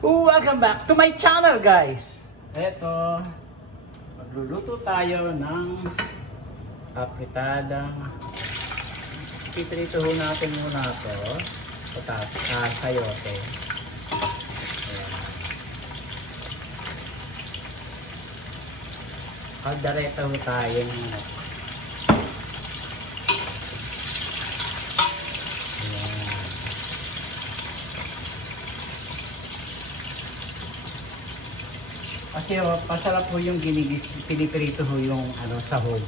Welcome back to my channel, guys! Eto, magluluto tayo ng apritadang piprituhin natin muna ito sayote. Ayan. Kaldereta ho tayo muna. Kasi pasarap po yung pinipirito ho yung sahog.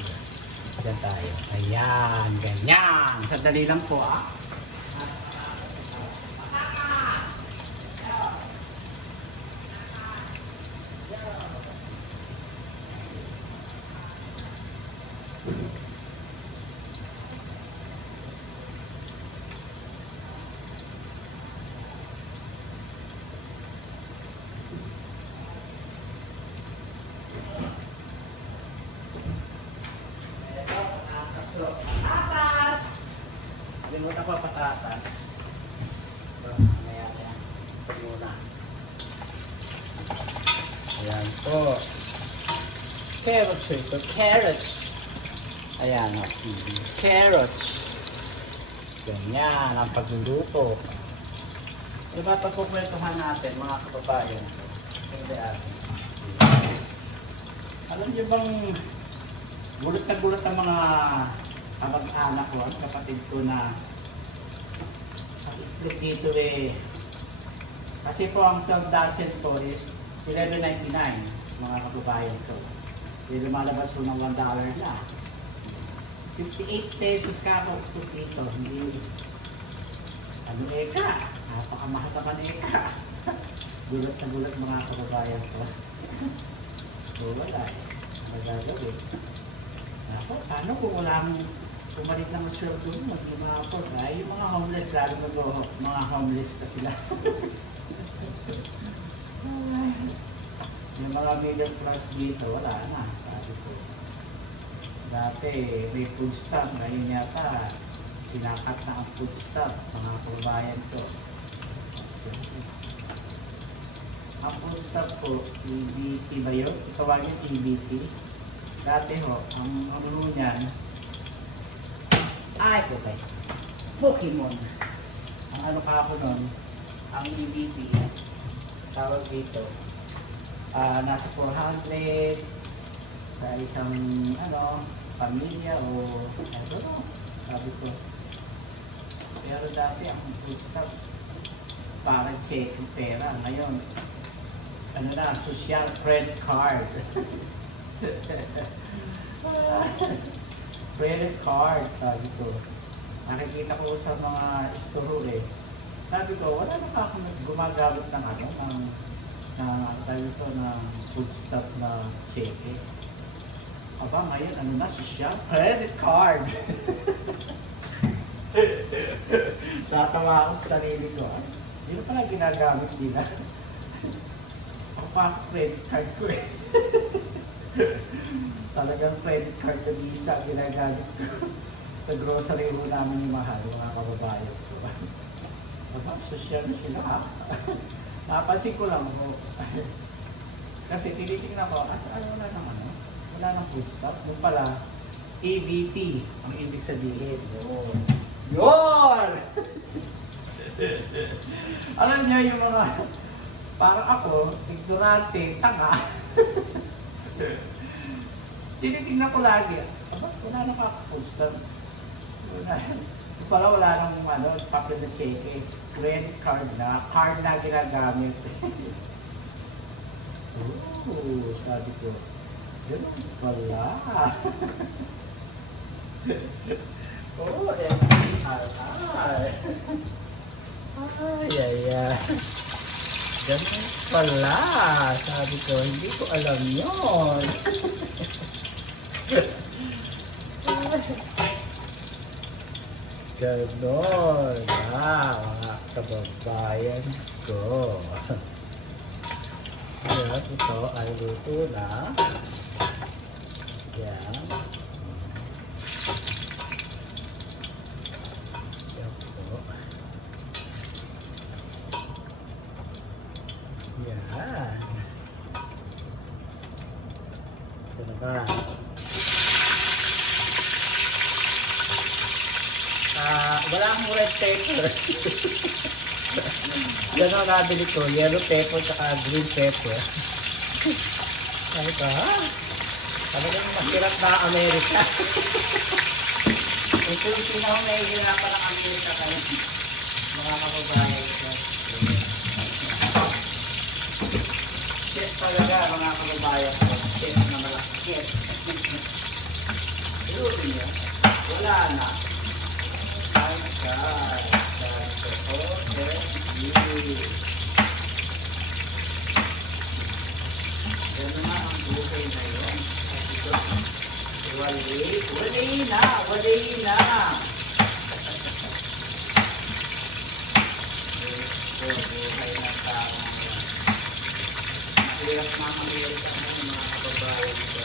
Diyan tayo. Ayan, ganyan. Sandali lang po Patatas! Limutan ko patatas. Ayan. Muna. Ayan po. Carrots ito. Carrots. Ayan. Carrots. Ganyan ang pagluluto. Diba pagkukwentuhan natin mga kababayan? Hindi atin. Alam niyo bang gulat na gulat ang mga kamag-anak ko, kapatid ko na split dito kasi po ang 12 dozen po is $11.99 mga kababayan ko. Lumalabas po ng $1 na. 58 pesos ka po dito. Hindi eka. Napakamahal naman eka. Gulat na gulat mga kababayan ko. So wala magagawin. Ako, paano kung wala mong pumalit ng sweldo mo, lumapot, yung mga homeless, lalo mga homeless ka sila. Yung mga middle class dito, wala na, sabi ko. Dati, may food stamp, ngayon yata, sinakat na ang food stamp, mga kababayan ko. Ang food stamp po, EBT ba yun? Itawagin EBT. Dati ho, ang ano niyan, okay, Pokemon. Ang ano ka ako nun, ang EBT, tawag dito, nasa 400 sa isang, pamilya o, sabi ko. Pero dati, ang food stuff, parang check yung pera. Ngayon, social credit card. Credit card, sabi ko. Nakikita ko sa mga store sabi ko, wala na ako gumagamit ng ng food stuff na cheque. Aba, ngayon, social credit card. Tatawa ako sa sarili ko. Hindi na pala ginagamit nila. Ako pa credit card ko Talagang credit card na visa ginagamit ko. Sa grocery mo namin yung mahal, mga kababayan ko. Social na sila Napansin ko lang po. Kasi tinitingnan ko, wala naman wala nang food stuff. Yung pala, EBT ang ibig sabihin. Yun! Alam niyo yung mga, parang ako, ignorante, tanga. Tinitingnan ko lagi. Wala nang food stuff. Pala wala nang papel na cheque. Credit card na ginagamit. Sabi ko, ganun pala. Ganun pala. Sabi ko, hindi ko alam yun. Ganon mga kababayan ko. Ayan, ito ay luto na. Ayan. Ayan po. Yan. Ito na ba? Wala akong red pepper. Yan ang nabili ko. Yellow pepper saka green pepper. Ano ka ha? Talagang masirap na Amerika. Ito yung pinakang nahihirapan ng Amerika kayo. Mga kababayan ko. Chef talaga mga kababayan ko. Chef na malaki. Chef. Ilutin niya. Wala na. My God. Yan naman ang buhay na yun. Wali na. Buhay na tao. Mahirap mamamili ka ng mga kababayan ko.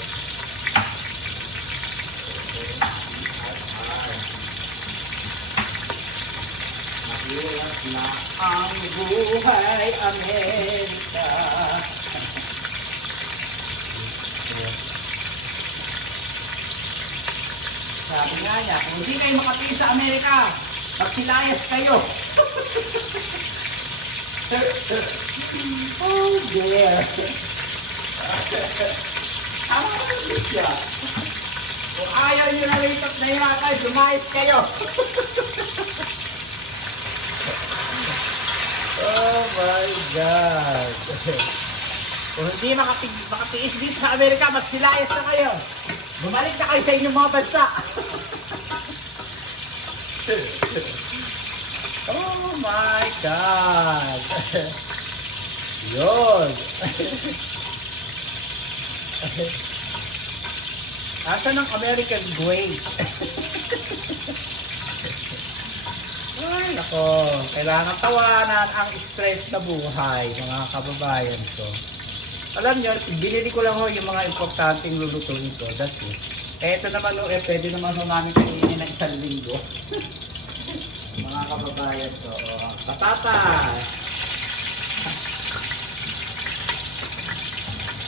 Mahirap na ang buhay Amerika. Sabi nga niya, kung hindi kayo makatiis sa Amerika, magsilayas kayo. Oh dear. Tama naman siya. Kung ayaw nyo na lipat na yata, lumayas kayo. Oh my God. Kung hindi makatiis dito sa Amerika, magsilayas na kayo. Bumalik na kayo sa inyong mga bansa. Oh my God. Yun. Asan ang American Grace? Ay, nako. Kailangan tawanan ang stress na buhay, mga kababayan ko. Alam nyo, binili ko lang ho yung mga importanteng lulutuin ko. That's it. Eto naman ho, pwede naman ho namin kainin ng isang linggo. Mga kababayan ko. Patatas.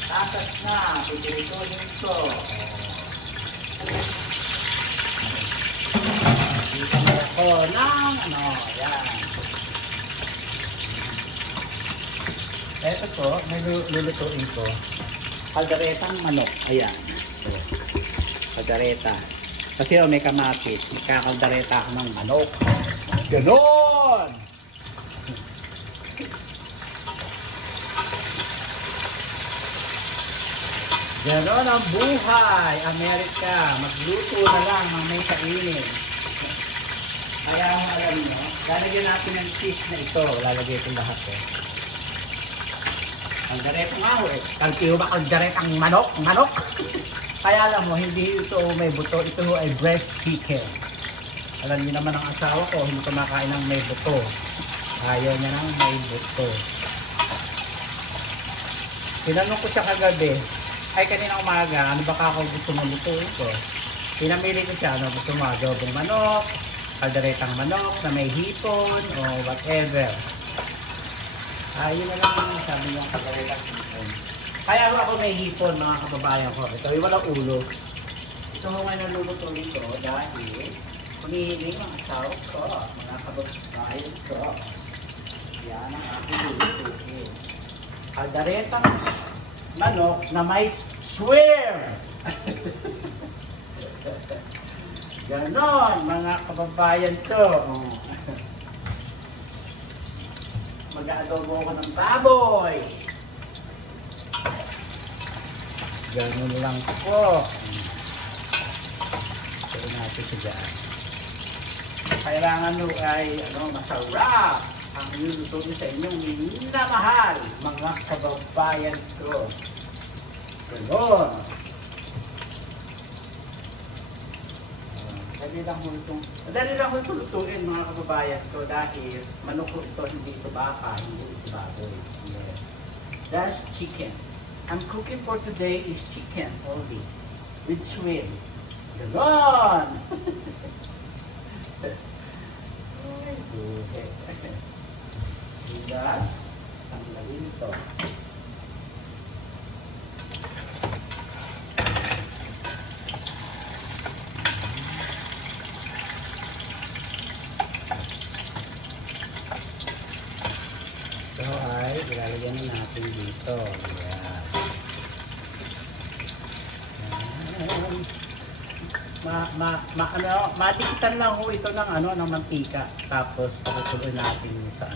Tatas na. Pipilitunin ko. Dito na ako ng yan. Eto po, may lulutuin ko. Kalderetang manok. Ayan. Kaldereta. Kasi may kamatis. May kakaldereta ako ng manok. Ganon! Ganon ang buhay, Amerika. Magluto na lang ang may kainin. Kaya alam nyo, lalagyan natin ng cheese na ito. Lalagyan ito lahat eh. Kaldereta nga ho eh. Kalkiyo ba kalderetang manok? Manok! Kaya alam mo, hindi ito may buto. Ito ho ay breast chicken. Alam niyo naman ang asawa ko, hindi kumakain ng may buto. Ayaw niya ng may buto. Tinanong ko siya kagabi, ay kanina umaga, ano baka ako gusto mo lutuin ko? Pinamili ko siya, ano gusto mo, adobong manok, kalderetang manok na may hipon, o whatever. Ayun na lang yung sabi niya kalderetang hipon. Kaya ako may hipon, mga kababayan ko. Ito ay walang ulo. Ito mo nga nalulutuin ko dahil humihiling ang asawa ko, mga kababayan ko. Yan ang aking lulutuin. Kalderetang manok na may swear. Ganon, mga kababayan ko. Mag-aadobo ko ng baboy. Ganon lang po. Ito natin siya dyan. Kailangan nyo ay masarap ang nilulutuin sa inyong minamahal, mga kababayan ko. Ganon. Dali lang ko lutuin, mga kababayan ko, dahil manok ko ito, hindi ito baka, hindi ito baboy. Yes. That's chicken. I'm cooking for today is chicken only with shrimp. Ganon! Ay, buhay. Bigas, ang lalito. ilalagyan na natin dito. Ayan. Matikitan lang ho ito ng ng mantika. Tapos pakukuloy natin sa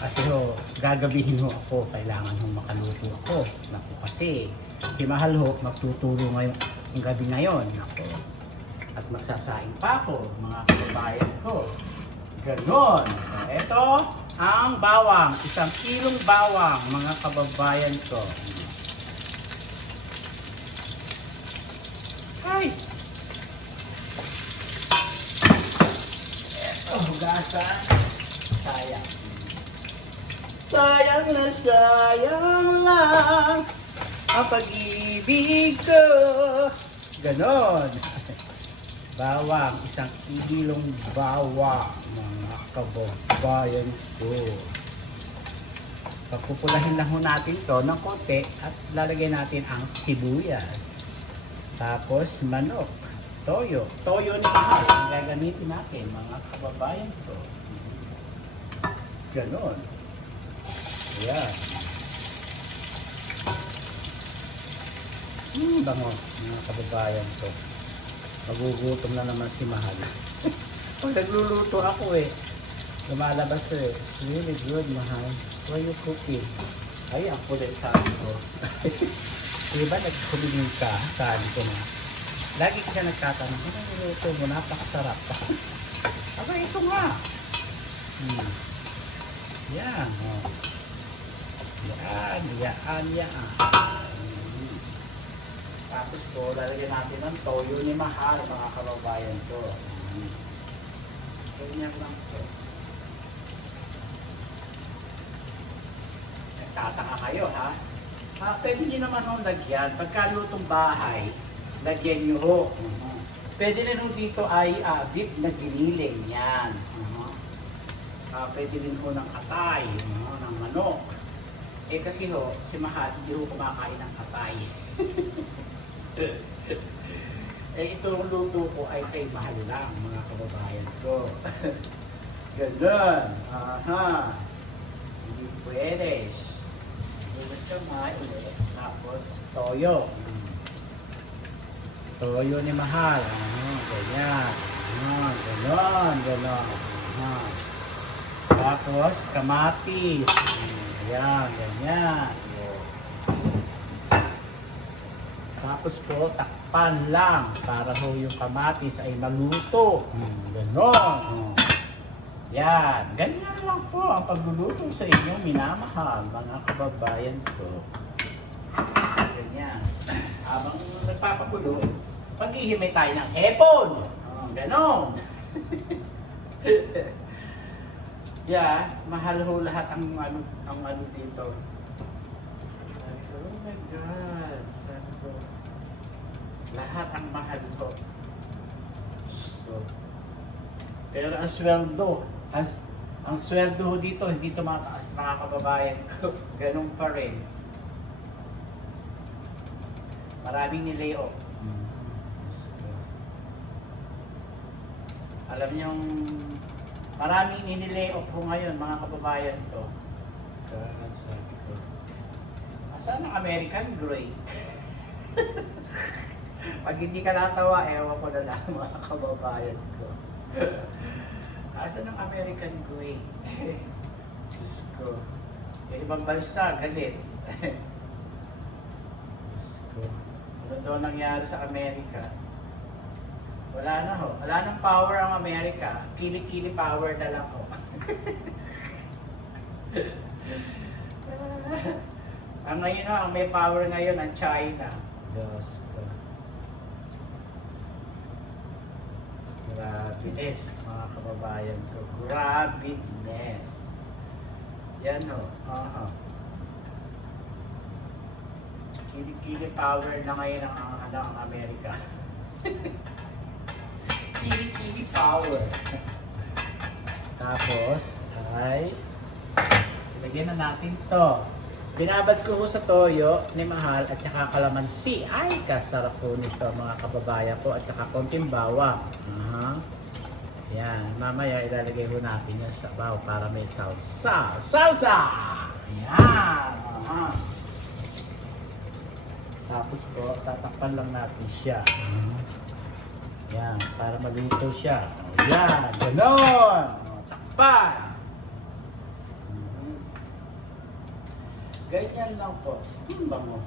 Kasi ho, gagabihin ho ako, kailangan ho makaluto ako. Naku kasi, si Mahal ho, magtuturo ngayon ang gabi ngayon. Naku. At magsasaing pa ako, mga kababayan ko. Ganon. Ito ang bawang, 1 kilong bawang, mga kababayan ko. Ay! Ito, hugasan. Sayang. Sayang na sayang lang ang pag-ibig ko. Ganon. Bawang, 1 kilong bawang, mga kababayan ko. Pagpupulahin lang ho natin to ng konti at lalagay natin ang sibuyas. Tapos manok, toyo. Toyo ni Mahal ang gagamitin natin, mga kababayan ko. Ganon. Ayan. Bango, mga kababayan ko. Magugutom na naman si Mahal. Pag nagluluto ako lumalabas really good, Mahal. Why you cooking? Ay, ang kulit sabi ko. Diba nagkumiling ka, sabi ko na. Lagi ka nagtatanong, ano niluto mo, napakasarap. Aba, ito nga. Yan, Yan. Tapos po, lalagyan natin ng toyo ni Mahal, mga kababayan ko. Ganyan lang po. Tataka kayo, ha? Pwede nyo naman ho lagyan. Pagka lutong bahay, lagyan nyo ho. Pwede rin ho dito ay beef na giniling. Yan. Pwede rin ho ng atay, ng manok. Kasi ho, si Mahal, hindi ho kumakain ng atay. Itong luto ko ay kay Mahal lang, mga kababayan ko. Ganun. Hindi pwede. Bumas kamay ulit. Tapos toyo. Toyo ni Mahal. Ganyan. Ganon. Tapos kamatis. Ayan, ganyan. Tapos po, takpan lang para ho yung kamatis ay maluto. Ganon. Yan. Ganyan lang po ang pagluluto sa inyong minamahal, mga kababayan ko. Ganyan. Habang nagpapakulo, paghihimay tayo ng hepon. Ganon. Mahal ho lahat ang ano dito. Sabi ko, oh my God. Sabi ko, lahat ang mahal ho. Pero ang sweldo, ang sweldo ho dito, hindi tumataas, mga kababayan ko. Ganun pa rin. Maraming nilay-off. Alam niyong maraming inilay-off ko ngayon, mga kababayan ko. Sabi ko, saan ang American Grey? Pag hindi ka natawa, ewan ko na lang, mga kababayan ko. Asan ang American Grey? Diyos ko. Yung ibang bansa, galit. Diyos ko. Ano daw nangyari sa Amerika? Wala na ho. Wala nang power ang Amerika. Kili-kili power na lang ho. Ang ngayon ho, ang may power ngayon ang China. Diyos ko. Grabeness, mga kababayan ko. Grabeness. Yan ho. Kili-kili power na ngayon ang Amerika. Kili-kili power. Tapos, ay ilagyan na natin to. Binabad ko sa toyo ni Mahal at saka kalamansi. Ay, kasarap po nito, mga kababayan ko. At saka konting bawang. Yan, mamaya ilalagay ho natin yung sabaw para may salsa. Salsa! Ayan. Aha. Tapos po, tatakpan lang natin siya. Yan, para maluto siya. O, yan, ganon. O, takpan. Ganyan lang po. Bango.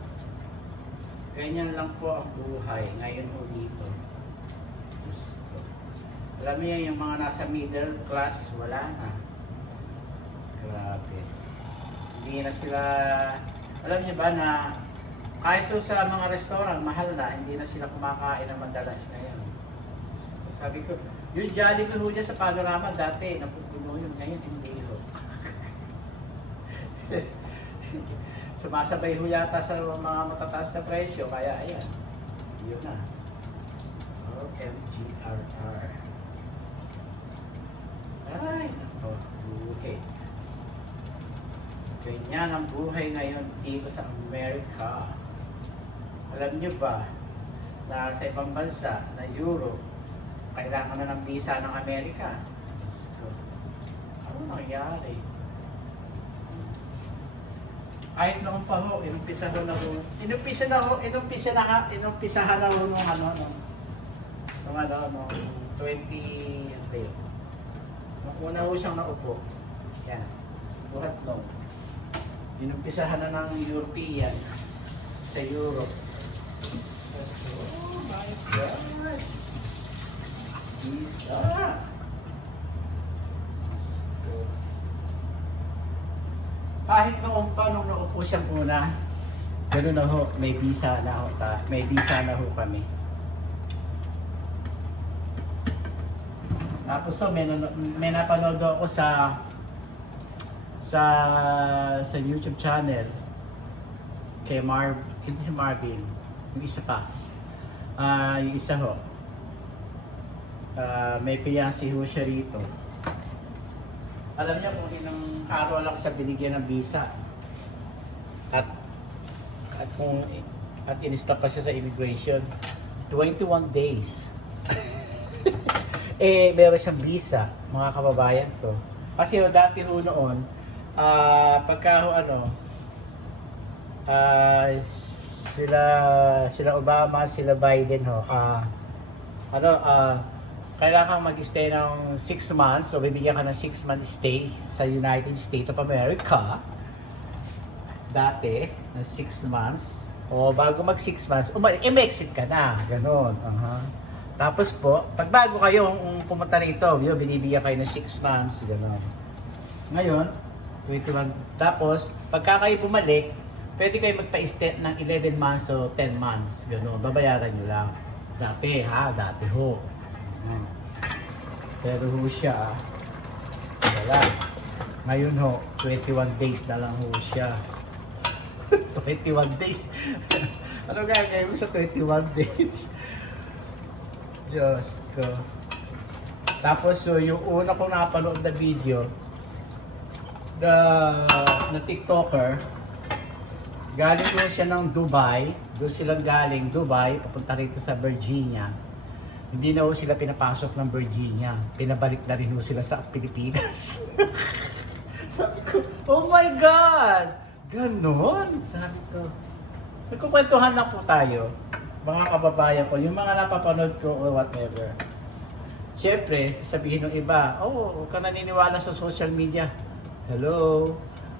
Ganyan lang po ang buhay ngayon po dito. Gusto. Alam niyo yung mga nasa middle class, wala na. Grabe. Hindi na sila, alam niyo ba na kahit to sa mga restaurant, mahal na, hindi na sila kumakain ng madalas ngayon. Sabi ko, yung Jollibee ho dyan sa Panorama dati, napupuno yun, ngayon hindi ho. Sumasabay ho yata sa mga matataas na presyo, kaya ayan, yun na. OMGRR. Ay, nako, buhay. Ganyan ang buhay ngayon dito sa Amerika. Alam nyo ba, na sa ibang bansa, na Europe, kailangan na ng visa ng Amerika. So, ano nangyari? Kahit noong pa ho, inumpisahan na ho nung ano, nung 20, ano ba yun? Nung una ho siyang naupo. Yan, buhat no. Inumpisahan na ng European sa Europe. Oh my God! Visa! Kahit noong pa, nung naupo siyang una, gano'n na ho, may visa na ho, may visa na ho kami. Tapos so, may napanood ako sa YouTube channel kay hindi si Marvin, yung isa pa. Yung isa ho. May fiancé ho siya rito. Alam niya kung ilang araw lang sa binigyan ng visa. At in-stop pa siya sa immigration. 21 days. Meron siyang visa, mga kababayan ko. Kasi dati ho noon, pagka sila Obama, sila Biden ho, kailangan mag-stay ng 6 months, so bibigyan ka ng 6 month stay sa United States of America. Dati, na 6 months. O bago mag 6 months, exit ka na. Ganon. Tapos po, pag bago kayo pumunta rito, binibigyan kayo ng 6 months. Ganon. Ngayon, 21. Tapos, pagka kayo bumalik, pwede kayo magpa-stay ng 11 months o 10 months. Ganon. Babayaran nyo lang. Dati ho. Pero ho siya, wala. Ngayon ho, 21 days na lang ho siya. 21 days. Ano gagawin mo sa 21 days? Diyos ko. Tapos so, yung una kong napanood na video, na TikToker, galing ho siya ng Dubai. Doon silang galing Dubai, papunta rito sa Virginia. Hindi na ho sila pinapasok ng Virginia. Pinabalik na rin ho sila sa Pilipinas. Sabi ko, oh my God! Ganon! Sabi ko, nagkukwentuhan lang po tayo, mga kababayan ko, yung mga napapanood ko or whatever. Siyempre, sasabihin ng iba, huwag ka naniniwala sa social media. Hello?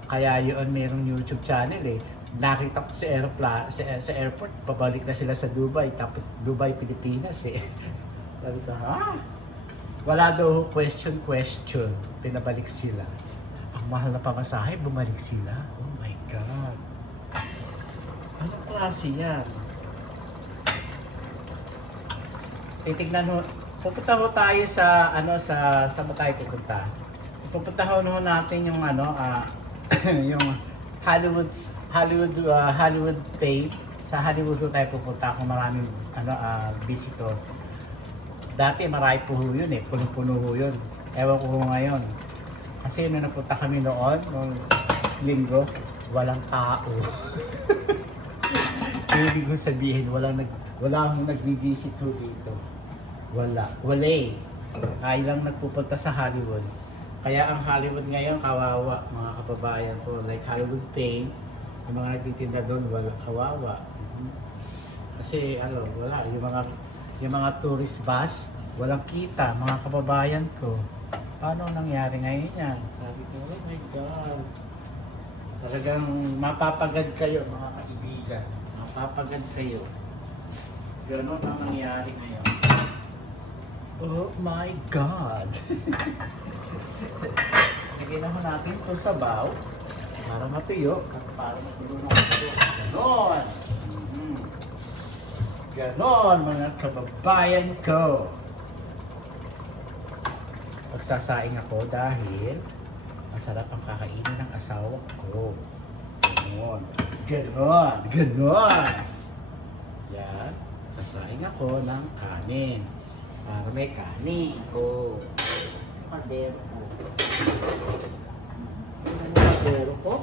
Kaya yun, mayroong YouTube channel eh. Nakita ko sa airport, pabalik na sila sa Dubai, tapos Dubai, Pilipinas eh. Sabi ko, wala daw question. Pinabalik sila. Ang mahal na pamasahe, bumalik sila. Oh my God. Anong klase yan? Titignan ho, pupunta ho tayo sa, saan ba tayo pupunta? Pupunta ho natin yung yung Hollywood Pay. Sa Hollywood ho tayo pupunta kung maraming visitor. Dati marami po ho yun eh, puno-puno ho yun. Ewan ko ngayon. Kasi nung napunta kami noon, noong linggo, walang tao. Ibig ko sabihin, walang nagbi-visit ho dito. Wala eh. Ay lang nagpupunta sa Hollywood. Kaya ang Hollywood ngayon, kawawa, mga kababayan ko. Like Hollywood Paint, yung mga nagtitinda doon, wala, kawawa. Kasi, wala. Yung mga tourist bus, walang kita, mga kababayan ko. Paano nangyari ngayon yan? Sabi ko, oh my God. Talagang mapapagad kayo, mga kaibigan. Mapapagad kayo. Ganon ang nangyari ngayon. Oh my God! Lagyan naman natin ito sa sabaw para matuyo at para matuyo na ito. Ganon! Ganon, mga kababayan ko! Magsasaing ako dahil masarap ang kakainin ng asawa ko. Ganon. Ganon! Ganon! Yan. Sasaing ako ng kanin. Para may kanin. Oh. Kaldero ko. Ano kaldero ko?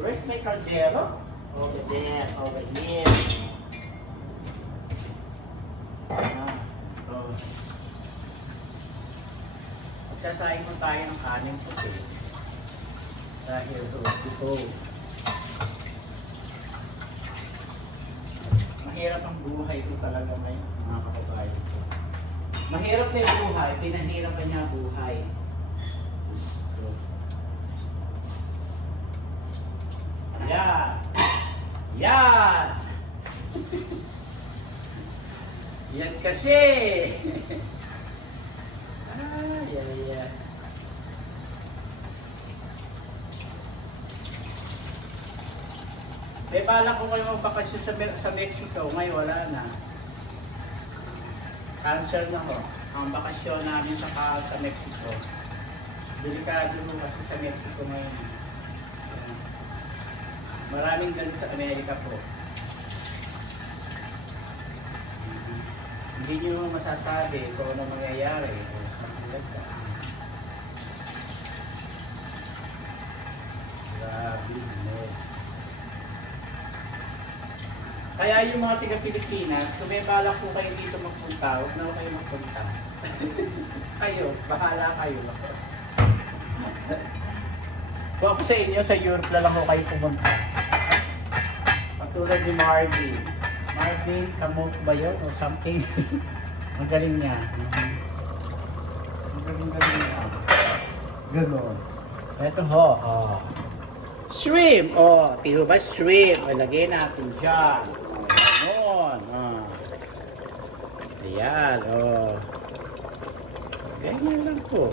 Where's my kaldero? Over there. Over here. Oh. Magsasaing mo tayo ng kanin puti. Dahil ito. Mahirap ang buhay ko talaga may mga kababayan ko. Mahirap na yung buhay, pinahirapan niya buhay. Yan! Yan! Yan kasi! Yan. May balak ko kayo magbakasyon sa Mexico, ngayon wala na. Cancel na ko ang bakasyon namin sa Mexico. Delikado mo kasi sa Mexico ngayon. Maraming ganun sa Amerika po. Hindi nyo masasabi kung ano mangyayari o something like that. Grabe, kaya yung mga taga-Pilipinas, kung may balak po kayo dito magpunta, huwag na kayo magpunta. Kayo, bahala kayo. Kung ako sa inyo, sa Europe na lang ako kayo pumunta. Patulad ni Marvin. Marvin, kamot ba yun? O something? Ang galing niya. Ang galing niya. Ganon. Ito ho, oh. Shrimp! Oh, tiho ba shrimp? Ilagay natin dyan. Ganon. Ayan, oh. Ganyan lang po.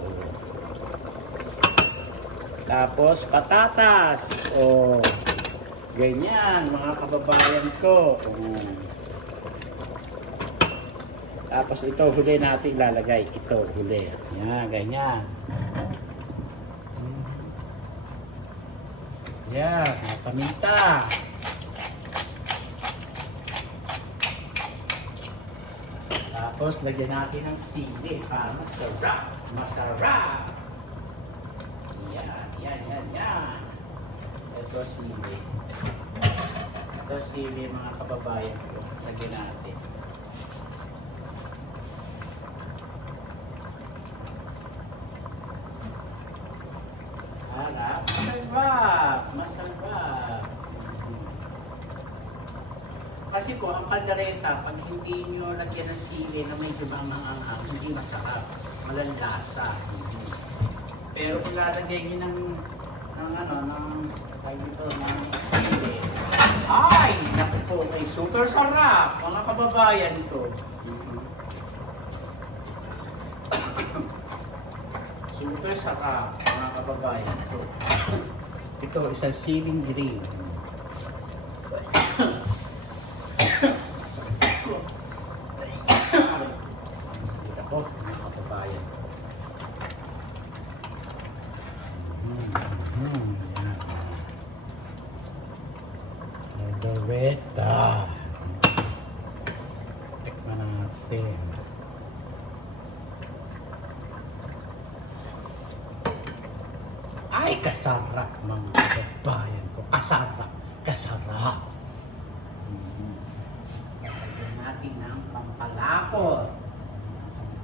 Tapos, patatas. Oh. Ganyan, mga kababayan ko. Tapos, ito, huli natin lalagay. Ito, huli. Yan, ganyan. Yan, mga paminta. Tapos, lagyan natin ng sili para masarap. Masarap. Yan. Ito sili. Ito sili, mga kababayan ko. Lagyan natin. Harap. Masarap. Kasi po, ang pandareta, pag hindi nyo lagyan ng sili na may dumamang-anghang, hindi masarap. Walang lasa. Pero kung lalagyan nyo ng sili, ay, naku po, may super sarap, mga kababayan ko. Super sarap, mga kababayan ko. Ito, isang siling green. Ito, mga kababayan. Doreta. Tikman natin. Ay, kasarap mga kababayan ko. Kasarap. Lagyan natin ng pampalapot.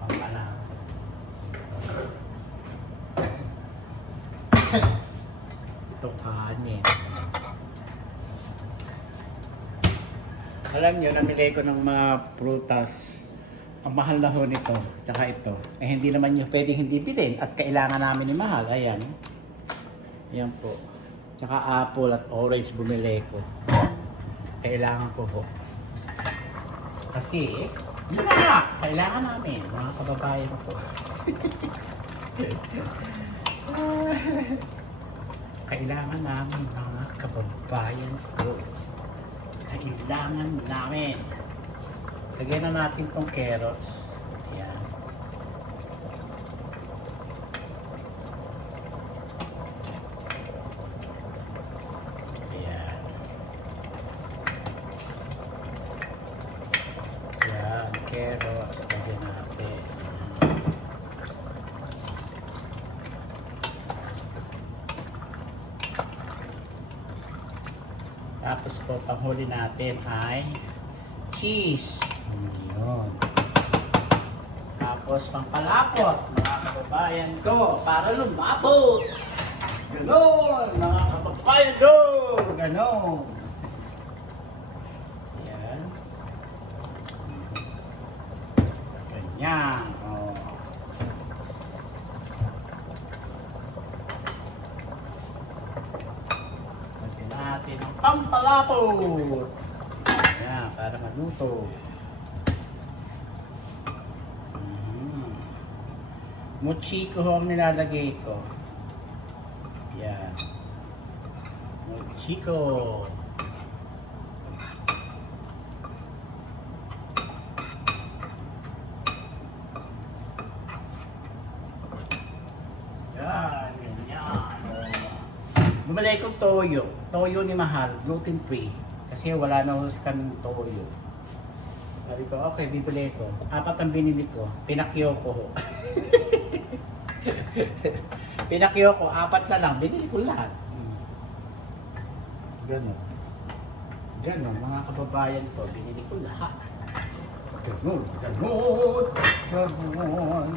Pampalapot. itong kanin. Alam nyo, namili ko ng mga prutas. Ang mahal na ho nito, tsaka ito. Eh hindi naman nyo pwedeng hindi bilhin at kailangan namin ni mahal. Ayan. Ayan po. Tsaka apple at orange bumili ko. Kailangan ko ho. Kasi, yun na, kailangan namin, mga kababayan ko. Kailangan namin, mga kababayan ko. Kailangan namin. Lagyan na natin tong carrots. Ayan. Ayan. Ayan, carrots. Lagyan natin. Tapos po, panghuli natin ay cheese. Yun. Tapos pampalapot, mga kababayan ko, para lumapot. Ganon, mga kababayan ko. Ganon. Yan. Ganyan. Oh. Lagyan natin ang pampalapot. Yan, para maluto. Mochiko ho ang nilalagay ko. Yan. Mochiko. Yan. Ganyan. Bumalik kong toyo. Toyo ni Mahal. Gluten free. Kasi wala na ho kaming toyo. Sabi ko, okay, bibili ko. 4 ang binili ko. Pinakyo ko ho. Pinakyo ko, 4 na lang. Binili ko lahat. Ganon. Ganon, mga kababayan ko. Binili ko lahat. Ganon, ganon, ganon.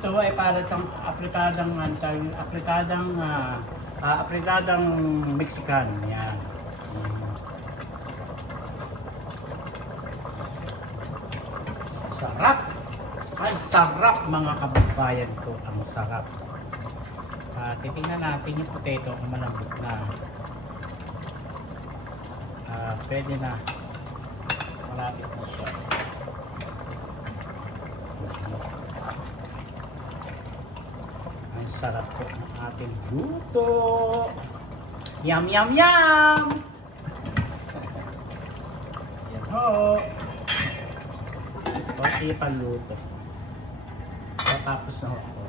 Ito ay para siyang apretadang Mexican. Yan. Sarap! Ang sarap, mga kababayan ko. Ang sarap. Titingnan natin yung potato kung malambot na. Pwede na. Malapit na siya. Ang sarap po ng ating luto. Yum, yum, yum! Yan ho. Kunti pa luto. Tapos na ho ako.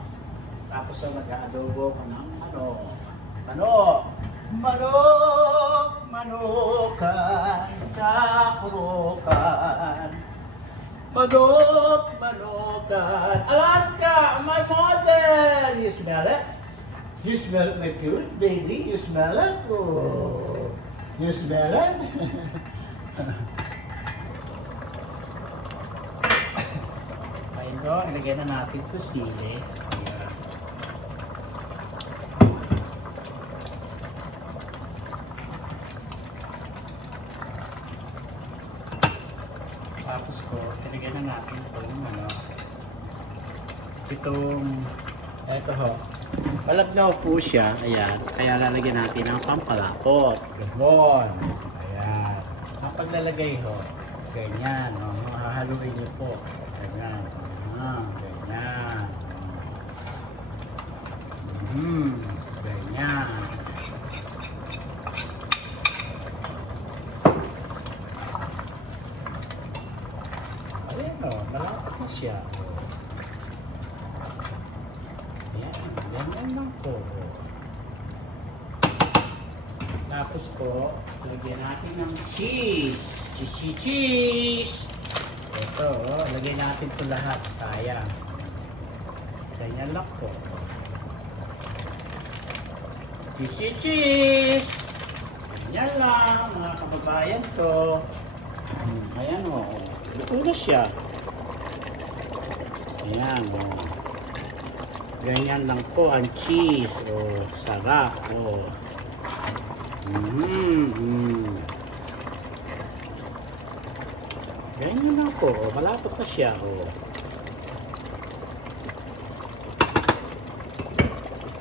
Tapos na mag-aadobo ko ng manok. Manokan, takurokan. Manokan. Alaska, my model! You smell it? You smell my food, baby? You smell it? Oh. You smell it? Ayun ko, ilagyan na natin ito sili. Tapos po, ilagyan na natin ito ho. Palagnaw po siya, ayan. Kaya lalagyan natin ang pampalapot. Gabon. Ayan. Ang paglalagay ho, ganyan. Hahaluin niyo po. Ganyan. Ganyan. Ganyan. Malapit na siya. Ayan, ganyan lang po. Tapos po, lagyan natin ng cheese. Cheese! Ito, lagyan natin ito lahat. Sayang. Ganyan lang po. Cheese! Ganyan lang, mga kababayan ko. Ayan o. Luto na siya. Ayan o. Ganyan lang po ang cheese. O, sarap. O. Ganyan lang po. O, malapot na siya. O.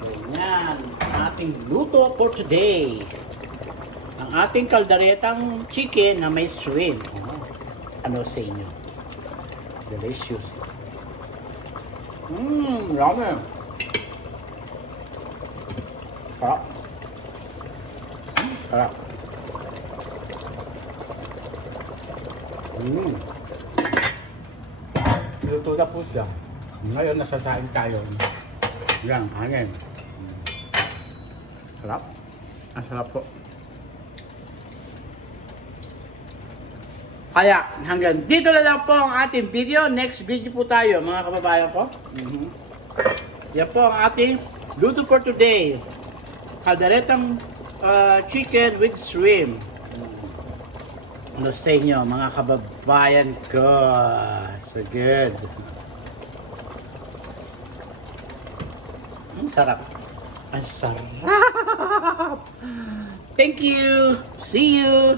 Ganyan. Ang ating luto for today. Ang ating kalderetang chicken na may shrimp. O, ano sa inyo? Delicious. Yummy. Sarap. Sarap. Luto na po siya. Ngayon nasasain tayo. Yan, hangin. Sarap. Ang sarap po. Kaya hanggang dito na lang po ang ating video. Next video po tayo mga kababayan ko. Yan po ang ating luto for today. Kalderetang chicken with shrimp. Ano sa inyo mga kababayan ko? So good. Ang sarap. Ang sarap. Thank you. See you.